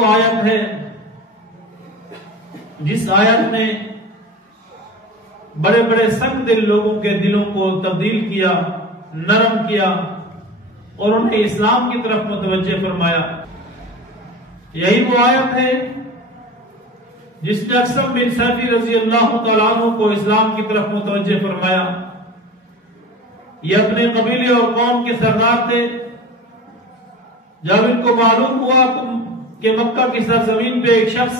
وہ آیت ہے جس آیت نے بڑے بڑے سنگ دل لوگوں کے دلوں کو تبدیل کیا، نرم کیا اور انہیں اسلام کی طرف متوجہ فرمایا۔ یہی وہ آیت ہے جس نے اقسم بن سیفی رضی اللہ تعالیٰ عنہ کو اسلام کی طرف متوجہ فرمایا۔ یہ اپنے قبیلے اور قوم کے سردار تھے۔ جب ان کو معلوم ہوا کہ مکہ کی سرزمین پہ ایک شخص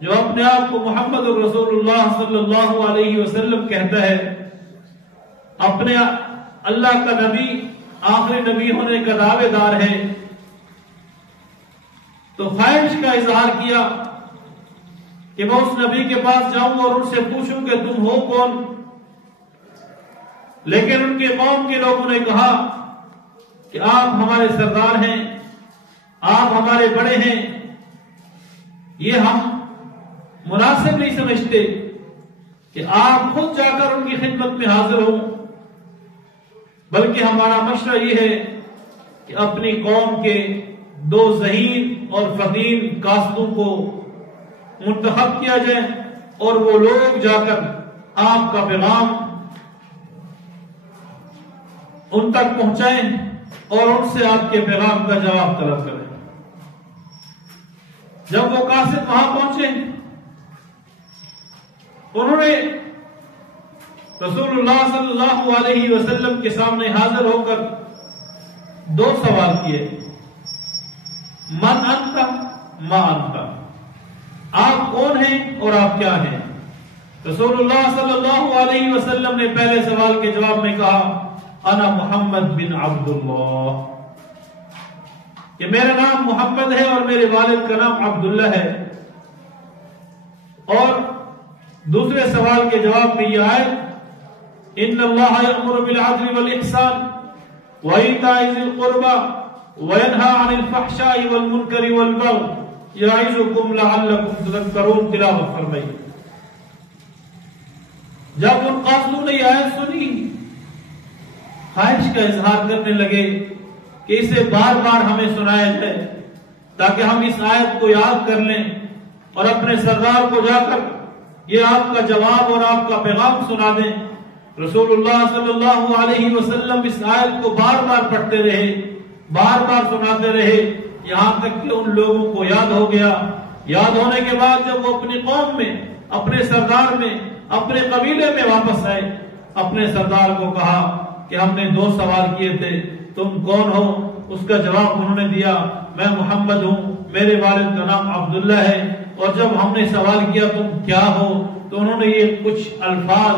جو اپنے آپ کو محمد رسول اللہ صلی اللہ علیہ وسلم کہتا ہے، اپنے اللہ کا نبی، آخری نبی ہونے کا دعوے دار ہے، تو خواہش کا اظہار کیا کہ میں اس نبی کے پاس جاؤں اور ان سے پوچھوں کہ تم ہو کون؟ لیکن ان کے قوم کے لوگوں نے کہا کہ آپ ہمارے سردار ہیں، آپ ہمارے بڑے ہیں، یہ ہم مناسب نہیں سمجھتے کہ آپ خود جا کر ان کی خدمت میں حاضر ہوں، بلکہ ہمارا مشورہ یہ ہے کہ اپنی قوم کے 2 ذہین اور فقیر قاصدوں کو منتخب کیا جائے اور وہ لوگ جا کر آپ کا پیغام ان تک پہنچائیں اور ان سے آپ کے پیغام کا جواب طلب کریں۔ جب وہ قاصد وہاں پہنچے، انہوں نے رسول اللہ صلی اللہ علیہ وسلم کے سامنے حاضر ہو کر 2 سوال کیے، من انت ما انت، آپ کون ہیں اور آپ کیا ہیں؟ رسول اللہ صلی اللہ علیہ وسلم نے پہلے سوال کے جواب میں کہا، انا محمد بن عبداللہ، کہ میرا نام محمد ہے اور میرے والد کا نام عبداللہ ہے۔ اور دوسرے سوال کے جواب میں یہ آیت، ان اللہ یأمر بالعدل والاحسان وایتاء ذی القربى وینہی عن الفحشاء والمنکر والبغی یعظکم لعلکم تذکرون، تلاوت فرمائی۔ جب ان قاصدوں نے یہ آیت سنی، خواہش کا اظہار کرنے لگے کہ اسے بار بار ہمیں سنایا جائے تاکہ ہم اس آیت کو یاد کر لیں اور اپنے سردار کو جا کر یہ آپ کا جواب اور آپ کا پیغام سنا دیں۔ رسول اللہ صلی اللہ علیہ وسلم اس آیت کو بار بار پڑھتے رہے، بار بار سناتے رہے، یہاں تک کہ ان لوگوں کو یاد ہو گیا۔ یاد ہونے کے بعد جب وہ اپنی قوم میں، اپنے سردار میں، اپنے قبیلے میں واپس آئے، اپنے سردار کو کہا کہ ہم نے 2 سوال کیے تھے، تم کون ہو؟ اس کا جواب انہوں نے دیا، میں محمد ہوں، میرے والد کا نام عبداللہ ہے۔ اور جب ہم نے سوال کیا تم کیا ہو، تو انہوں نے یہ کچھ الفاظ،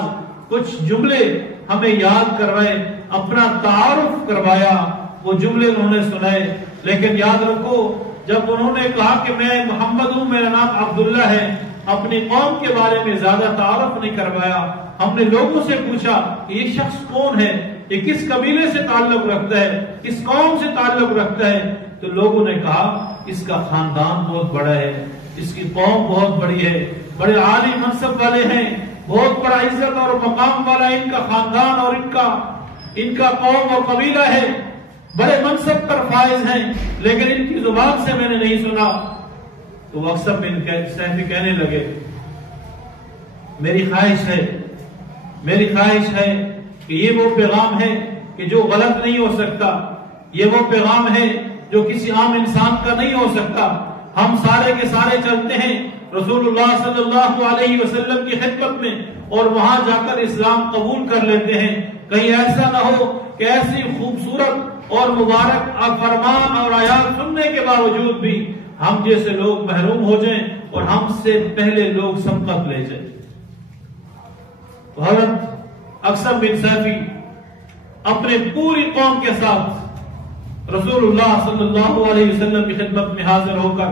کچھ جملے ہمیں یاد کروائے، اپنا تعارف کروایا، وہ جملے انہوں نے سنائے۔ لیکن یاد رکھو، جب انہوں نے کہا کہ میں محمد ہوں، میرا نام عبداللہ ہے، اپنی قوم کے بارے میں زیادہ تعارف نہیں کروایا۔ ہم نے لوگوں سے پوچھا کہ یہ شخص کون ہے، یہ کس قبیلے سے تعلق رکھتا ہے، کس قوم سے تعلق رکھتا ہے؟ تو لوگوں نے کہا اس کا خاندان بہت بڑا ہے، اس کی قوم بہت بڑی ہے، بڑے عالی منصب والے ہیں، بہت بڑا عزت اور مقام والا ان کا خاندان اور ان کا قوم اور قبیلہ ہے، بڑے منصب پر فائز ہیں، لیکن ان کی زبان سے میں نے نہیں سنا۔ تو وہ اکثر بن سیفی کہنے لگے، میری خواہش ہے کہ یہ وہ پیغام ہے کہ جو غلط نہیں ہو سکتا، یہ وہ پیغام ہے جو کسی عام انسان کا نہیں ہو سکتا۔ ہم سارے کے سارے چلتے ہیں رسول اللہ صلی اللہ علیہ وسلم کی خدمت میں اور وہاں جا کر اسلام قبول کر لیتے ہیں، کہیں ایسا نہ ہو کہ ایسی خوبصورت اور مبارک فرمان اور آیات سننے کے باوجود بھی ہم جیسے لوگ محروم ہو جائیں اور ہم سے پہلے لوگ سبقت لے جائیں۔ حضرت اقسم بن سیفی اپنے پوری قوم کے ساتھ رسول اللہ صلی اللہ علیہ وسلم کی خدمت میں حاضر ہو کر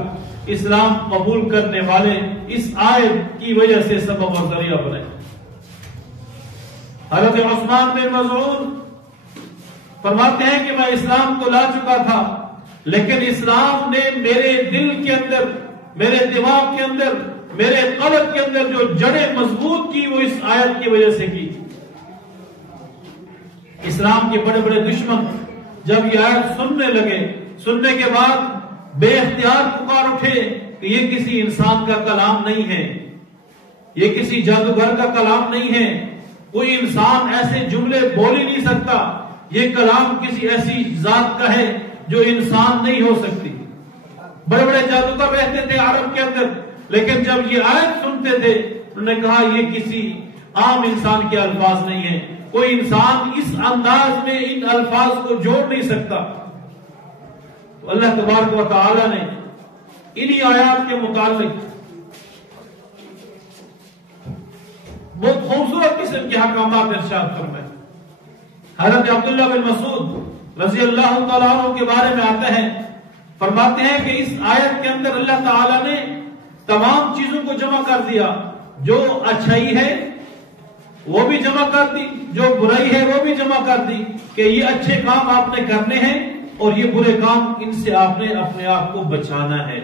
اسلام قبول کرنے والے اس آیت کی وجہ سے سبب اور ذریعہ بنے۔ حضرت عثمان بن مظعون فرماتے ہیں کہ میں اسلام کو لا چکا تھا، لیکن اسلام نے میرے دل کے اندر، میرے دماغ کے اندر، میرے قلب کے اندر جو جڑیں مضبوط کی وہ اس آیت کی وجہ سے کی۔ اسلام کے بڑے بڑے دشمن جب یہ آیت سننے لگے، سننے کے بعد بے اختیار پکار خیال اٹھے کہ یہ کسی انسان کا کلام نہیں ہے، یہ کسی جادوگر کا کلام نہیں ہے، کوئی انسان ایسے جملے بول ہی نہیں سکتا، یہ کلام کسی ایسی ذات کا ہے جو انسان نہیں ہو سکتی۔ بڑے بڑے جادوگر رہتے تھے عرب کے اندر، لیکن جب یہ آیت سنتے تھے انہوں نے کہا یہ کسی عام انسان کے الفاظ نہیں ہیں، کوئی انسان اس انداز میں ان الفاظ کو جوڑ نہیں سکتا۔ تو اللہ تبارک و تعالی نے انہی آیات کے متعلق بہت خوبصورت قسم کے احکامات ارشاد فرمائے۔ حضرت عبداللہ بن مسعود رضی اللہ تعالیٰ عنہ کے بارے میں آتا ہے، فرماتے ہیں کہ اس آیت کے اندر اللہ تعالیٰ نے تمام چیزوں کو جمع کر دیا، جو اچھائی ہے وہ بھی جمع کر دی، جو برائی ہے وہ بھی جمع کر دی، کہ یہ اچھے کام آپ نے کرنے ہیں اور یہ برے کام ان سے آپ نے اپنے آپ کو بچانا ہے۔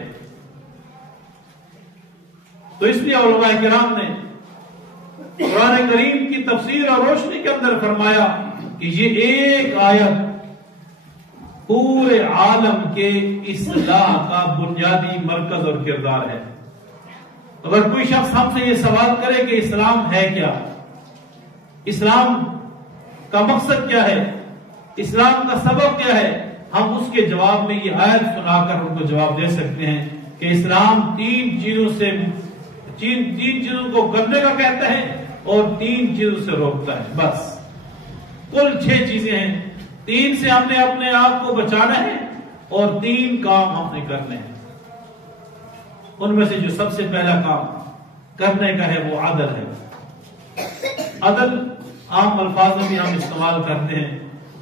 تو اس لیے علماء کرام نے قرآن کریم کی تفسیر اور روشنی کے اندر فرمایا کہ یہ ایک آیت پورے عالم کے اصلاح کا بنیادی مرکز اور کردار ہے۔ اگر کوئی شخص ہم سے یہ سوال کرے کہ اسلام ہے کیا، اسلام کا مقصد کیا ہے، اسلام کا سبب کیا ہے، ہم اس کے جواب میں یہ آیت سنا کر ان کو جواب دے سکتے ہیں کہ اسلام تین چیزوں کو کرنے کا کہتا ہے اور 3 چیزوں سے روکتا ہے۔ بس کل 6 چیزیں ہیں، 3 سے ہم نے اپنے آپ کو بچانا ہے اور 3 کام ہم نے کرنے ہیں۔ ان میں سے جو سب سے پہلا کام کرنے کا ہے وہ عدل ہے۔ عدل عام الفاظ میں بھی ہم استعمال کرتے ہیں،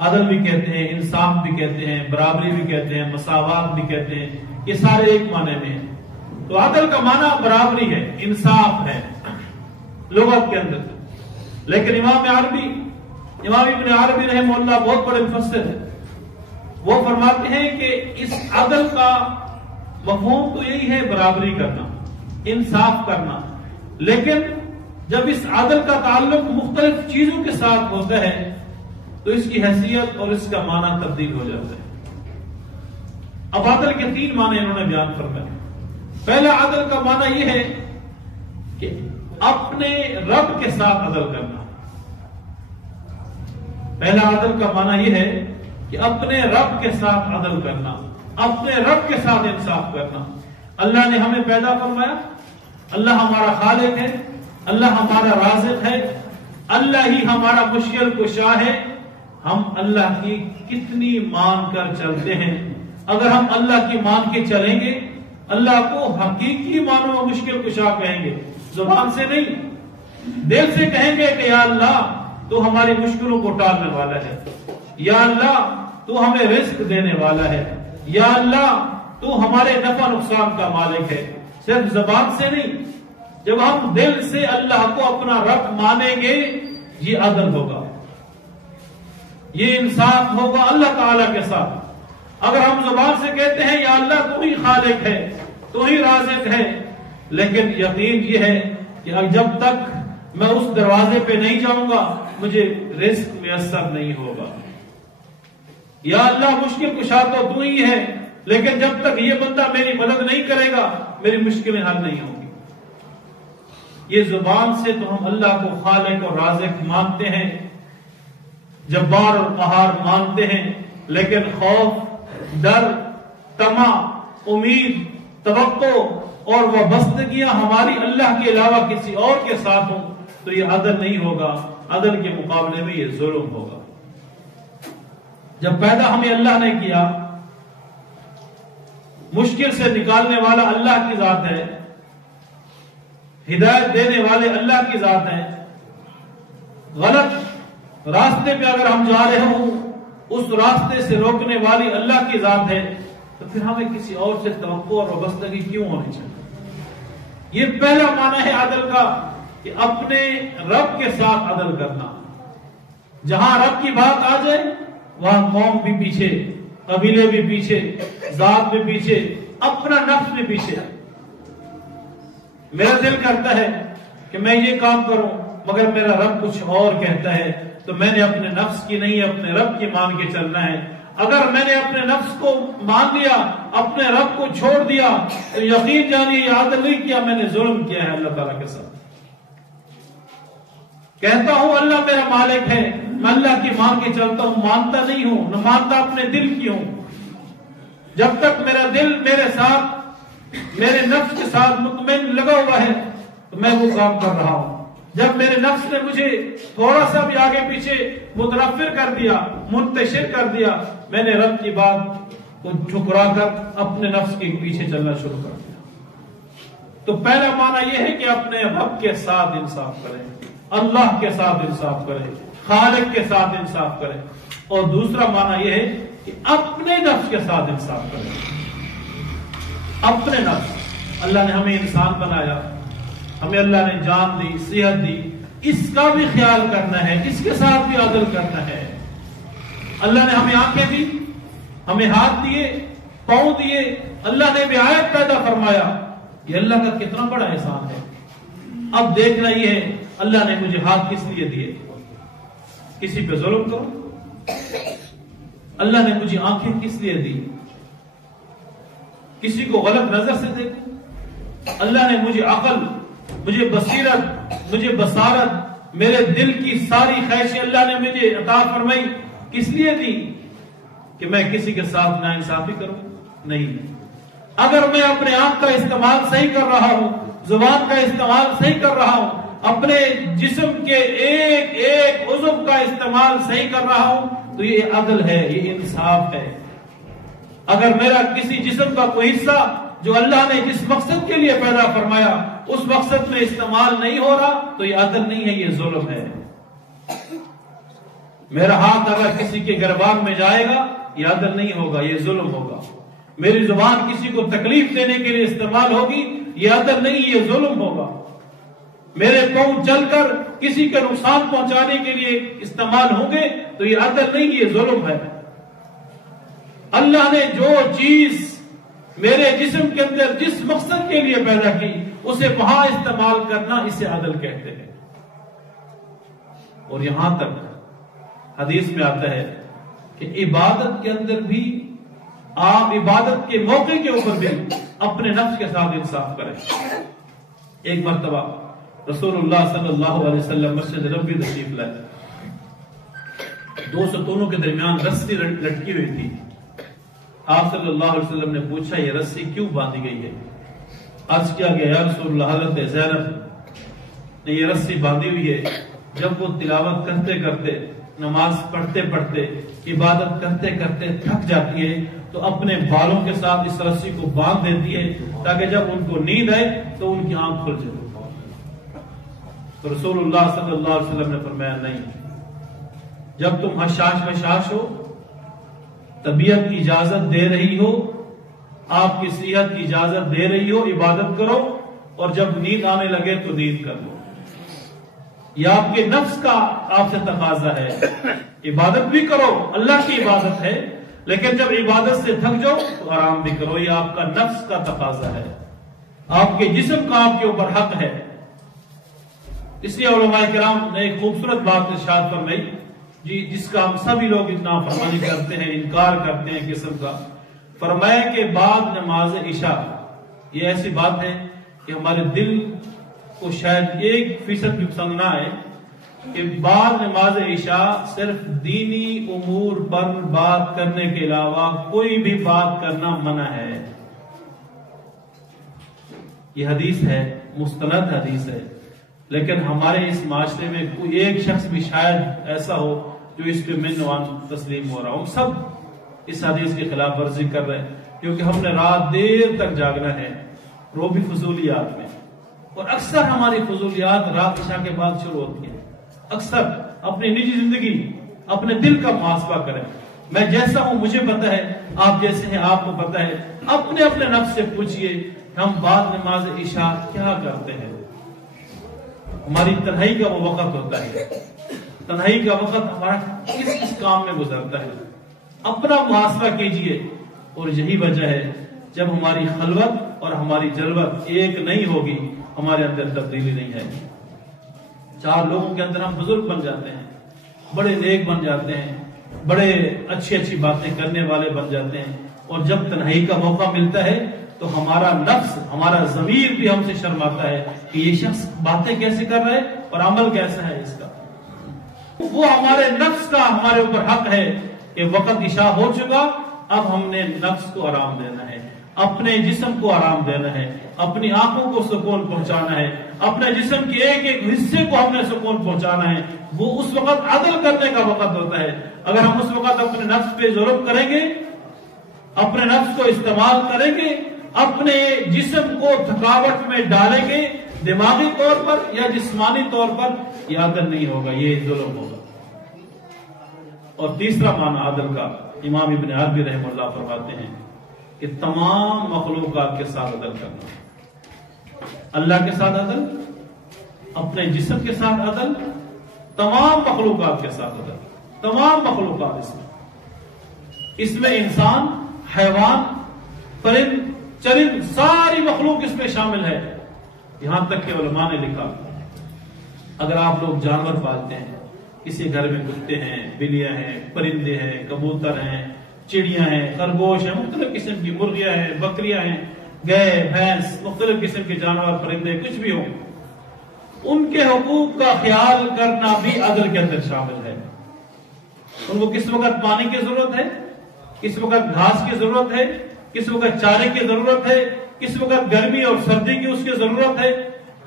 عدل بھی کہتے ہیں، انصاف بھی کہتے ہیں، برابری بھی کہتے ہیں، مساوات بھی کہتے ہیں، یہ سارے ایک معنی میں ہیں۔ تو عدل کا معنی برابری ہے، انصاف ہے لغت کے اندر، لیکن امام ابن عربی رحمہ اللہ بہت بڑے مفسر ہیں، وہ فرماتے ہیں کہ اس عدل کا مفہوم تو یہی ہے برابری کرنا، انصاف کرنا، لیکن جب اس عدل کا تعلق مختلف چیزوں کے ساتھ ہوتا ہے تو اس کی حیثیت اور اس کا معنی تبدیل ہو جاتا ہے۔ اب عدل کے 3 معنی انہوں نے بیان فرمائے۔ پہلا عدل کا معنی یہ ہے کہ اپنے رب کے ساتھ عدل کرنا۔ پہلا عدل کا معنی یہ ہے کہ اپنے رب کے ساتھ عدل کرنا، اپنے رب کے ساتھ انصاف کرنا۔ اللہ نے ہمیں پیدا فرمایا، اللہ ہمارا خالق ہے، اللہ ہمارا رازق ہے، اللہ ہی ہمارا مشکل کشا ہے۔ ہم اللہ کی کتنی مان کر چلتے ہیں؟ اگر ہم اللہ کی مان کے چلیں گے، اللہ کو حقیقی معنوں میں مشکل کشا کہیں گے، زبان سے نہیں، دل سے کہیں گے کہ یا اللہ تو ہماری مشکلوں کو ٹالنے والا ہے، یا اللہ تو ہمیں رزق دینے والا ہے، یا اللہ تو ہمارے نفع نقصان کا مالک ہے، صرف زبان سے نہیں، جب ہم دل سے اللہ کو اپنا رب مانیں گے یہ عدل ہوگا، یہ انصاف ہوگا اللہ تعالیٰ کے ساتھ۔ اگر ہم زبان سے کہتے ہیں یا اللہ تو ہی خالق ہے، تو ہی رازق ہے، لیکن یقین یہ ہے کہ جب تک میں اس دروازے پہ نہیں جاؤں گا مجھے رزق میسر نہیں ہوگا، یا اللہ مشکل کشا تو ہی ہے، لیکن جب تک یہ بندہ میری مدد نہیں کرے گا میری مشکلیں حل نہیں ہوں گی۔ یہ زبان سے تو ہم اللہ کو خالق اور رازق مانتے ہیں، جبار اور قہار مانتے ہیں، لیکن خوف، ڈر، طمع، امید، توقع اور وابستگیاں ہماری اللہ کے علاوہ کسی اور کے ساتھ ہوں تو یہ عدل نہیں ہوگا، عدل کے مقابلے میں یہ ظلم ہوگا۔ جب پیدا ہمیں اللہ نے کیا، مشکل سے نکالنے والا اللہ کی ذات ہے، ہدایت دینے والے اللہ کی ذات ہے، غلط راستے پہ اگر ہم جا رہے ہوں اس راستے سے روکنے والی اللہ کی ذات ہے، تو پھر ہمیں کسی اور سے توقع اور وابستگی کیوں ہونی چاہیے؟ یہ پہلا معنی ہے عدل کا کہ اپنے رب کے ساتھ عدل کرنا۔ جہاں رب کی بات آ جائے وہاں قوم بھی پیچھے، قبیلے بھی پیچھے، ذات بھی پیچھے، اپنا نفس بھی پیچھے۔ میرا دل کرتا ہے کہ میں یہ کام کروں مگر میرا رب کچھ اور کہتا ہے، تو میں نے اپنے نفس کی نہیں اپنے رب کی مان کے چلنا ہے، اگر میں نے اپنے نفس کو مان لیا، اپنے رب کو چھوڑ دیا، تو یقین جانیے یہ عدل نہیں کیا، میں نے ظلم کیا ہے اللہ تعالیٰ کے ساتھ۔ کہتا ہوں اللہ میرا مالک ہے، میں اللہ کی مان کے چلتا ہوں، مانتا نہیں ہوں، نہ مانتا اپنے دل کی ہوں۔ جب تک میرا دل میرے ساتھ، میرے نفس کے ساتھ مطمئن لگا ہوا ہے تو میں وہ کام کر رہا ہوں۔ جب میرے نفس نے مجھے تھوڑا سا بھی آگے پیچھے متنفر کر دیا، منتشر کر دیا، میں نے رب کی بات کو ٹھکرا کر اپنے نفس کے پیچھے چلنا شروع کر دیا۔ تو پہلا معنی یہ ہے کہ اپنے رب کے ساتھ انصاف کریں، اللہ کے ساتھ انصاف کریں، خالق کے ساتھ انصاف کریں۔ اور دوسرا معنی یہ ہے کہ اپنے نفس کے ساتھ انصاف کریں۔ اپنے نفس، اللہ نے ہمیں انسان بنایا، ہمیں اللہ نے جان دی، صحت دی، اس کا بھی خیال کرنا ہے، اس کے ساتھ بھی عدل کرنا ہے۔ اللہ نے ہمیں آنکھیں دی، ہمیں ہاتھ دیے، پاؤں دیے، اللہ نے بھی آیت پیدا فرمایا، یہ اللہ کا کتنا بڑا احسان ہے۔ اب دیکھنا یہ ہے اللہ نے مجھے ہاتھ کس لیے دیے؟ کسی پہ ظلم کرو؟ اللہ نے مجھے آنکھیں کس لیے دی؟ کسی کو غلط نظر سے دیکھوں؟ اللہ نے مجھے عقل، مجھے بصیرت، مجھے بصارت، میرے دل کی ساری خواہشیں اللہ نے مجھے عطا فرمائی، کس لیے دی؟ کہ میں کسی کے ساتھ ناانصافی کروں؟ نہیں۔ اگر میں اپنے آنکھ کا استعمال صحیح کر رہا ہوں، زبان کا استعمال صحیح کر رہا ہوں، اپنے جسم کے ایک ایک عضو کا استعمال صحیح کر رہا ہوں، تو یہ عدل ہے، یہ انصاف ہے۔ اگر میرا کسی جسم کا کوئی حصہ جو اللہ نے جس مقصد کے لیے پیدا فرمایا اس مقصد میں استعمال نہیں ہو رہا، تو یہ عدل نہیں ہے، یہ ظلم ہے۔ میرا ہاتھ اگر کسی کے گربان میں جائے گا، یہ عدل نہیں ہوگا، یہ ظلم ہوگا۔ میری زبان کسی کو تکلیف دینے کے لیے استعمال ہوگی، یہ عدل نہیں، یہ ظلم ہوگا۔ میرے پاؤں چل کر کسی کے نقصان پہنچانے کے لیے استعمال ہوں گے تو یہ عدل نہیں، یہ ظلم ہے۔ اللہ نے جو چیز میرے جسم کے اندر جس مقصد کے لیے پیدا کی اسے وہاں استعمال کرنا، اسے عدل کہتے ہیں۔ اور یہاں تک حدیث میں آتا ہے کہ عبادت کے اندر بھی آپ عبادت کے موقع کے اوپر بھی اپنے نفس کے ساتھ انصاف کریں۔ ایک مرتبہ رسول اللہ صلی اللہ علیہ وسلم مسجد نبوی تشریف لائے، دو ستونوں کے درمیان رسی لٹکی ہوئی تھی۔ آپ صلی اللہ علیہ وسلم نے پوچھا یہ رسی کیوں باندھی گئی ہے؟ عرض کیا گیا یا رسول اللہ، حضرت زینب نے یہ رسی باندھی ہوئی ہے، جب وہ تلاوت کرتے کرتے، نماز پڑھتے پڑھتے، عبادت کرتے کرتے تھک جاتی ہے تو اپنے بالوں کے ساتھ اس رسی کو باندھ دیتی ہے تاکہ جب ان کو نیند آئے تو ان کی آنکھ کھل جائے۔ تو رسول اللہ صلی اللہ علیہ وسلم نے فرمایا نہیں، جب تم حشاش بشاش ہو، طبیعت کی اجازت دے رہی ہو، آپ کی صحت کی اجازت دے رہی ہو، عبادت کرو، اور جب نیند آنے لگے تو نیند کر لو۔ یہ آپ کے نفس کا آپ سے تقاضا ہے، عبادت بھی کرو، اللہ کی عبادت ہے، لیکن جب عبادت سے تھک جاؤ تو آرام بھی کرو، یہ آپ کا نفس کا تقاضا ہے، آپ کے جسم کا آپ کے اوپر حق ہے۔ اس لیے علماء کرام نے ایک خوبصورت بات ارشاد فرمائی، جس کا ہم سبھی لوگ اتنا فرمانی کرتے ہیں، انکار کرتے ہیں قسم کا، فرمایا کہ بعد نماز عشاء، یہ ایسی بات ہے کہ ہمارے دل کو شاید 1% بھی پسند نہ آئے کہ بعد نماز عشاء صرف دینی امور پر بات کرنے کے علاوہ کوئی بھی بات کرنا منع ہے۔ یہ حدیث ہے، مستند حدیث ہے، لیکن ہمارے اس معاشرے میں کوئی ایک شخص بھی شاید ایسا ہو جو اس پہ منوان تسلیم ہو رہا ہو۔ ہم سب اس حدیث کی خلاف ورزی کر رہے ہیں کیونکہ ہم نے رات دیر تک جاگنا ہے، وہ بھی فضولیات میں، اور اکثر ہماری فضولیات رات عشاء کے بعد شروع ہوتی ہیں۔ اکثر اپنی نجی زندگی، اپنے دل کا محاسبہ کریں، میں جیسا ہوں مجھے پتا ہے، آپ جیسے ہیں آپ کو پتا ہے، اپنے اپنے نفس سے پوچھئے ہم بعد نماز عشاء کیا کرتے ہیں۔ ہماری تنہائی کا وہ وقت ہوتا ہے، تنہائی کا وقت ہمارا کس کام میں گزرتا ہے، اپنا محاسبہ کیجئے۔ اور یہی وجہ ہے جب ہماری خلوت اور ہماری جلوت ایک نہیں ہوگی، ہمارے اندر تبدیلی نہیں ہے۔ چار لوگوں کے اندر ہم بزرگ بن جاتے ہیں، بڑے نیک بن جاتے ہیں، بڑے اچھی اچھی باتیں کرنے والے بن جاتے ہیں، اور جب تنہائی کا موقع ملتا ہے تو ہمارا نفس، ہمارا ضمیر بھی ہم سے شرماتا ہے کہ یہ شخص باتیں کیسے کر رہا ہے اور عمل کیسا ہے اس کا۔ وہ ہمارے نفس کا ہمارے اوپر حق ہے کہ وقت عشاء ہو چکا، اب ہم نے نفس کو آرام دینا ہے، اپنے جسم کو آرام دینا ہے، اپنی آنکھوں کو سکون پہنچانا ہے، اپنے جسم کے ایک ایک حصے کو ہم نے سکون پہنچانا ہے۔ وہ اس وقت عدل کرنے کا وقت ہوتا ہے۔ اگر ہم اس وقت اپنے نفس پہ ظلم کریں گے، اپنے نفس کو استعمال کریں گے، اپنے جسم کو تھکاوٹ میں ڈالیں گے، دماغی طور پر یا جسمانی طور پر، یہ عدل نہیں ہوگا، یہ ظلم ہوگا۔ اور تیسرا معنی عدل کا امام ابن عربی رحمہ اللہ فرماتے ہیں کہ تمام مخلوقات کے ساتھ عدل کرنا، اللہ کے ساتھ عدل، اپنے جسم کے ساتھ عدل، تمام مخلوقات کے ساتھ عدل، تمام مخلوقات اس میں انسان، حیوان، پرند، چرند، ساری مخلوق اس میں شامل ہے۔ یہاں تک کہ علماء نے لکھا اگر آپ لوگ جانور پالتے ہیں، کسی گھر میں کتے ہیں، بلیاں ہیں، پرندے ہیں، کبوتر ہیں، چڑیاں ہیں، خرگوش ہیں، مختلف قسم کی مرغیاں ہیں، بکریاں ہیں، گائے، بھینس، مختلف قسم کے جانور، پرندے کچھ بھی ہوں، ان کے حقوق کا خیال کرنا بھی عدل کے اندر شامل ہے۔ ان کو کس وقت پانی کی ضرورت ہے، کس وقت گھاس کی ضرورت ہے، کس وقت چارے کی ضرورت ہے، کس وقت گرمی اور سردی کی اس کی ضرورت ہے،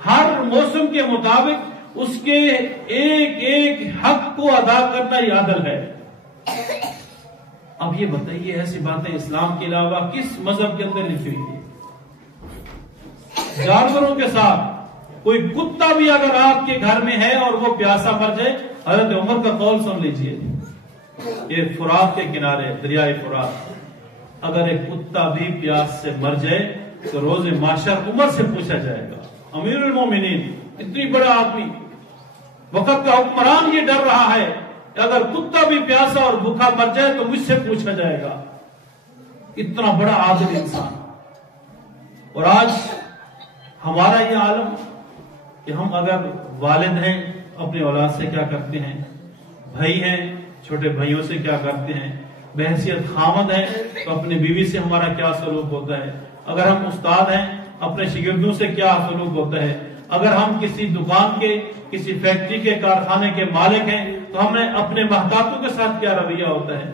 ہر موسم کے مطابق اس کے ایک ایک حق کو ادا کرنا یہ عدل ہے۔ اب یہ بتائیے ایسی باتیں اسلام کے علاوہ کس مذہب کے اندر لکھی ہوئی ہے؟ جانوروں کے ساتھ کوئی کتا بھی اگر آپ کے گھر میں ہے اور وہ پیاسا مر جائے، حضرت عمر کا قول سن لیجئے، یہ فرات کے کنارے دریائے فرات، اگر ایک کتا بھی پیاس سے مر جائے تو روز محشر عمر سے پوچھا جائے گا، امیر المومنین، اتنی بڑا آدمی، وقت کا حکمران، یہ ڈر رہا ہے کہ اگر کتا بھی پیاسا اور بھوکا مر جائے تو مجھ سے پوچھا جائے گا۔ اتنا بڑا عادل انسان۔ اور آج ہمارا یہ عالم کہ ہم اگر والد ہیں اپنے اولاد سے کیا کرتے ہیں، بھائی ہیں چھوٹے بھائیوں سے کیا کرتے ہیں، بحیثیت خامد ہیں تو اپنی بیوی سے ہمارا کیا سلوک ہوتا ہے، اگر ہم استاد ہیں اپنے شاگردوں سے کیا سلوک ہوتا ہے، اگر ہم کسی دکان کے، کسی فیکٹری کے، کارخانے کے مالک ہیں تو ہم نے اپنے محتاطوں کے ساتھ کیا رویہ ہوتا ہے،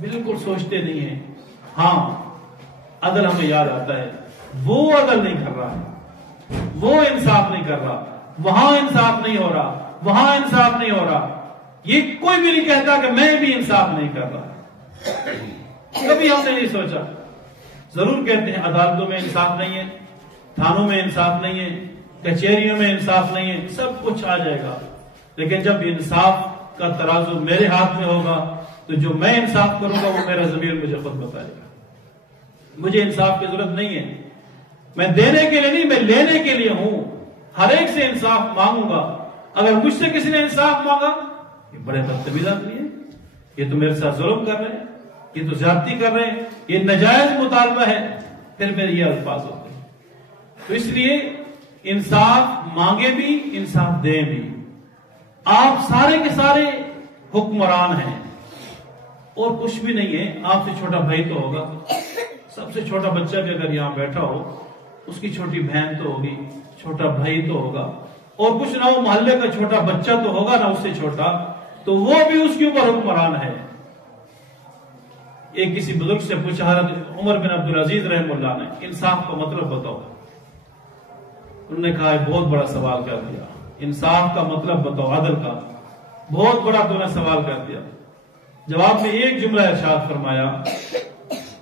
بالکل سوچتے نہیں ہیں۔ ہاں عدل ہمیں یاد آتا ہے، وہ عدل نہیں کر رہا ہے، وہ انصاف نہیں کر رہا، وہاں انصاف نہیں ہو رہا، وہاں انصاف نہیں ہو رہا، یہ کوئی بھی نہیں کہتا کہ میں بھی انصاف نہیں کر رہا۔ کبھی ہم نے نہیں سوچا، ضرور کہتے ہیں عدالتوں میں انصاف نہیں ہے، تھانوں میں انصاف نہیں ہے، کچہریوں میں انصاف نہیں ہے، سب کچھ آ جائے گا، لیکن جب انصاف کا ترازو میرے ہاتھ میں ہوگا تو جو میں انصاف کروں گا وہ میرا ضمیر مجھے خود بتائے گا۔ مجھے انصاف کی ضرورت نہیں ہے، میں دینے کے لیے نہیں، میں لینے کے لیے ہوں، ہر ایک سے انصاف مانگوں گا۔ اگر مجھ سے کسی نے انصاف مانگا، یہ بڑے بدتمیز آدمی ہیں، یہ تو میرے ساتھ ظلم کر رہے ہیں، یہ تو زیادتی کر رہے ہیں، یہ ناجائز مطالبہ ہے، پھر میرے یہ الفاظ ہوتے ہیں۔ تو اس لیے انصاف مانگے بھی، انصاف دیں بھی۔ آپ سارے کے سارے حکمران ہیں اور کچھ بھی نہیں ہے، آپ سے چھوٹا بھائی تو ہوگا، سب سے چھوٹا بچہ بھی اگر یہاں بیٹھا ہو، اس کی چھوٹی بہن تو ہوگی، چھوٹا بھائی تو ہوگا، اور کچھ نہ ہو محلے کا چھوٹا بچہ تو ہوگا نا اس سے چھوٹا، تو وہ بھی اس کے اوپر حکمران ہے۔ ایک کسی بزرگ سے پوچھا حضرت عمر بن عبدالعزیز رحمہ اللہ نے، انصاف کا مطلب بتاؤ۔ انہوں نے کہا بہت بڑا سوال کر دیا، انصاف کا مطلب بتاؤ، عدل کا، بہت بڑا تو نے سوال کر دیا۔ جواب میں ایک جملہ ارشاد فرمایا،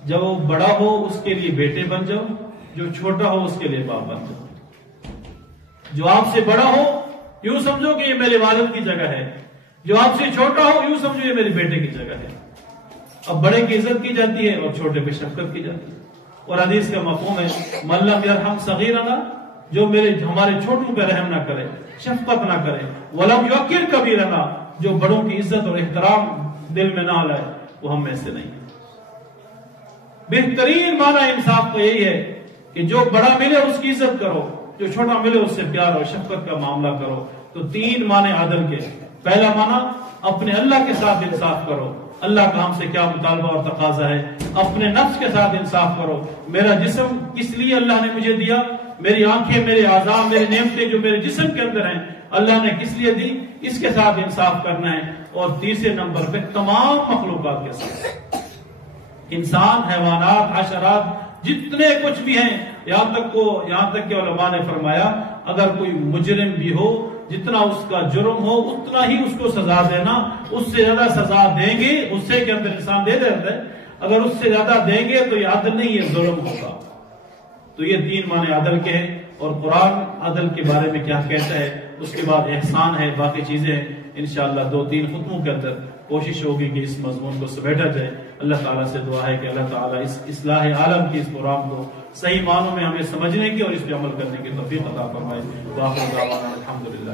جب وہ بڑا ہو اس کے لیے بیٹے بن جاؤ، جو چھوٹا ہو اس کے لیے باپ بن جاؤ۔ جو آپ سے بڑا ہو یوں سمجھو کہ یہ میرے والد کی جگہ ہے، جو آپ سے چھوٹا ہو یوں سمجھو یہ میرے بیٹے کی جگہ ہے۔ اب بڑے کی عزت کی جاتی ہے اور چھوٹے پہ شفقت کی جاتی ہے، اور حدیث کا مفہوم ہے من لم یرحم صغیرنا، جو ہمارے چھوٹوں پہ رحم نہ کرے، شفقت نہ کرے، ولم یوقر کبیرنا، جو بڑوں کی عزت اور احترام دل میں نہ لائے، وہ ہم میں سے نہیں ہے۔ بہترین معنی انصاف کا یہی ہے کہ جو بڑا ملے اس کی عزت کرو، جو چھوٹا ملے اس سے پیار اور شفقت کا معاملہ کرو۔ تو تین معنی عدل کے، پہلا معنی اپنے اللہ کے ساتھ انصاف کرو، اللہ کا ہم سے کیا مطالبہ اور تقاضا ہے؟ اپنے نفس کے ساتھ انصاف کرو. میرا جسم کس لیے اللہ نے مجھے دیا؟ میری آنکھیں، میرے اعضاء، میری نعمتیں جو میرے جسم کے اندر ہیں اللہ نے کس لیے دی؟ اس کے ساتھ انصاف کرنا ہے. اور تیسرے نمبر پہ تمام مخلوقات کے ساتھ، انسان، حیوانات، حشرات، جتنے کچھ بھی ہیں، یہاں تک کہ علماء نے فرمایا اگر کوئی مجرم بھی ہو، جتنا اس کا جرم ہو اتنا ہی اس کو سزا دینا. اس سے زیادہ سزا دیں گے، غصے کے اندر انسان دے دیتا ہے، اگر اس سے زیادہ دیں گے تو یہ عدل نہیں، یہ ظلم ہوگا. تو یہ تین معنی عدل کے ہیں. اور قرآن عدل کے بارے میں کیا کہتا ہے، اس کے بعد احسان ہے، باقی چیزیں انشاءاللہ 2-3 خطبوں کے اندر کوشش ہوگی کہ اس مضمون کو سمیٹا جائے. اللہ تعالیٰ سے دعا ہے کہ اللہ تعالیٰ اس اصلاح عالم کی اس پروگرام کو صحیح معنوں میں ہمیں سمجھنے کی اور اس پہ عمل کرنے کی توفیق عطا فرمائے. وآخر دعوانا الحمدللہ.